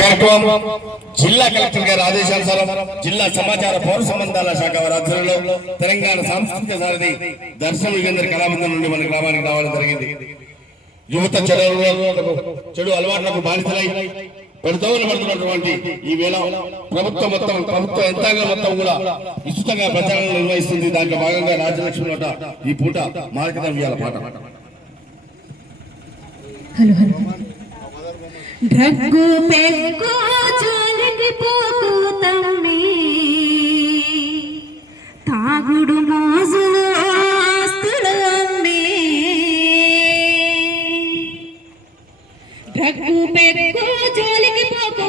కార్యక్రమం జిల్లా కలెక్టర్ గారి ఆదేశానుసారం జిల్లా సమాచార పౌర సంబంధాల శాఖ వారి ఆధ్వర్యంలో తెలంగాణ సాంస్కృతిక సారథి దర్శన యుగేందర్ కళాబంధం నుండి మన గ్రామానికి రావడం జరిగింది. యువత చెడు చెడు అలవాట్లకు బాధితులై పెడదోలు పడుతున్నటువంటి ఈ వేళ ప్రభుత్వం మొత్తం ప్రభుత్వ యంత్రాంగం మొత్తం కూడా విస్తృతంగా ప్రచారం నిర్వహిస్తుంది. దాంట్లో భాగంగా రాజలక్ష్మి నోట ఈ పూట మార్గదవ్యాల పాట. Hello hello. డ్రగ్గు పెగ్గు జాలిపోతూ తమ్మి తాగుడు మోజులు ఆస్తులమ్మి డ్రగ్గు పెగ్గు జాలికి పోకూ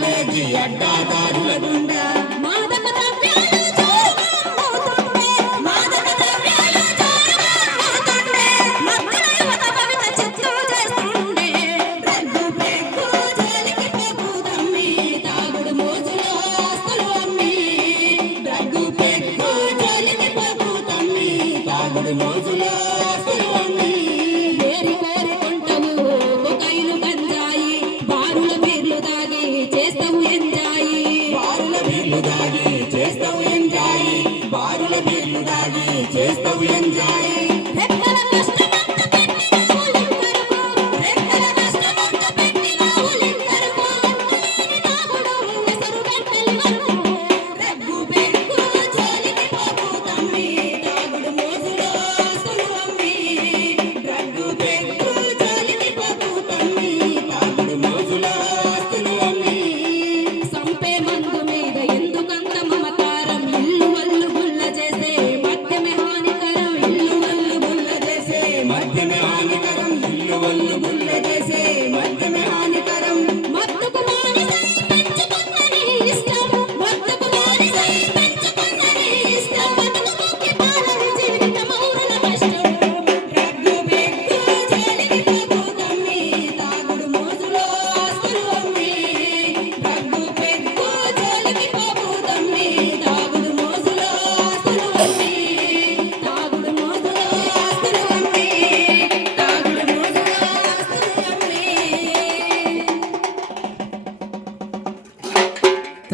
ಕಾಲೇಜಿ ಅಡ್ಡಾದಾರುಲ ಗುಂಡ ಮಾದಮ್ಮ బీర్లు దాగి చేస్తావు ఎంజాయ్ బారుల బీర్లు దాగి చేస్తావు ఎంజాయ్ ವನ್ನು